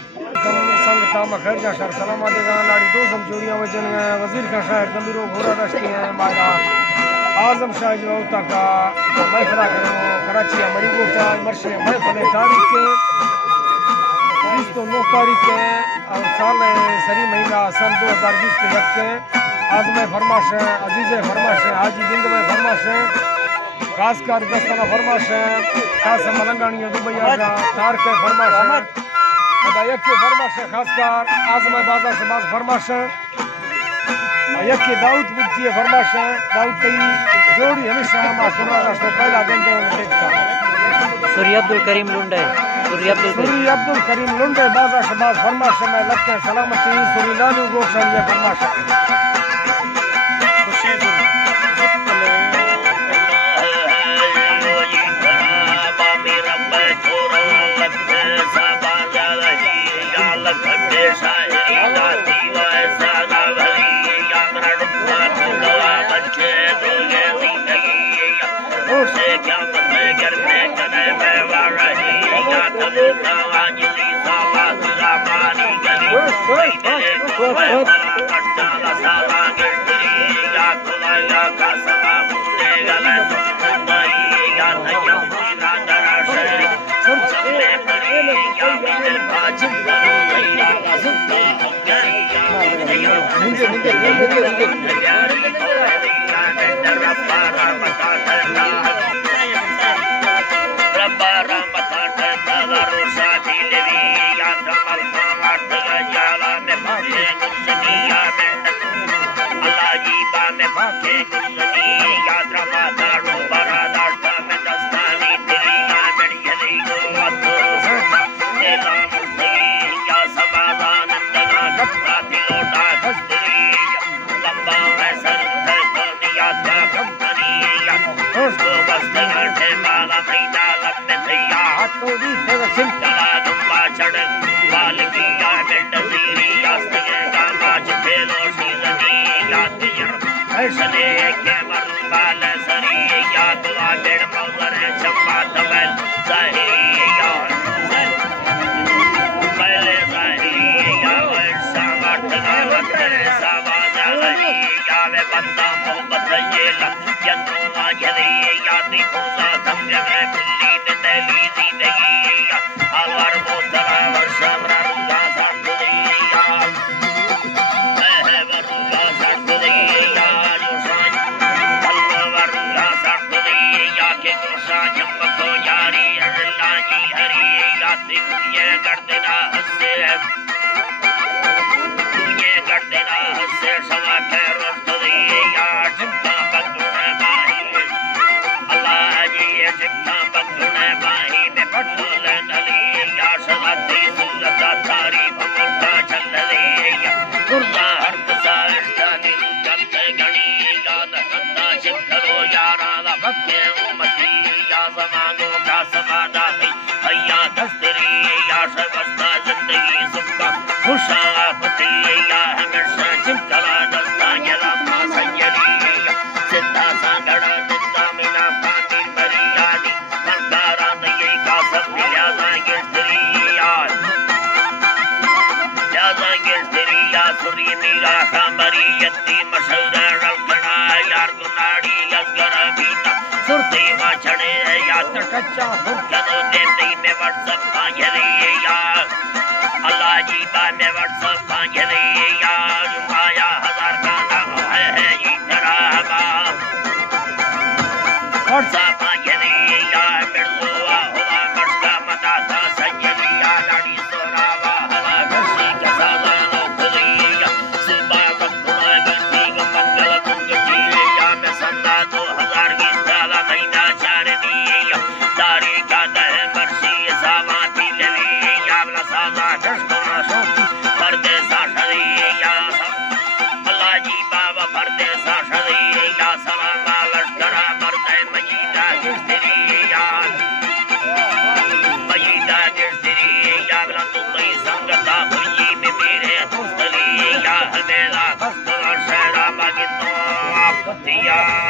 संग खर्जा शर सलामा देगान लाड़ी दो समझोरियां वजन वजीर का शायर गंभीरो घोड़ा रश्ती हैं मायरा आजम शाह जवाउता का महफिल करो कराची मरी गोटा मर्शे महफिल तारीख के 20 तारीख के और साल सरी महीना सन 2020 के यक के आजम फरमाश है अजीज फरमाश है हाजी बिंग में फरमाश है खासकर दस्ताना फरमाश है खास मलंगानी दुबैया का तार के फरमाश है एक के फरमाश है खासकर आजम बाजार शबाज फरमाश है एक के दाऊद बुद्धी फरमाश है दाऊद कई जोड़ी हमेशा मासूरा का पहला दिन पे उन्हें देखता सूरी अब्दुल करीम लुंडे सूरी अब्दुल करीम लुंडे बाजार शबाज फरमाश में लक्के सलामती सूरी लालू रोशन ये फरमाश संगता हुई में मेरे या हमेला बस शहरा मांगे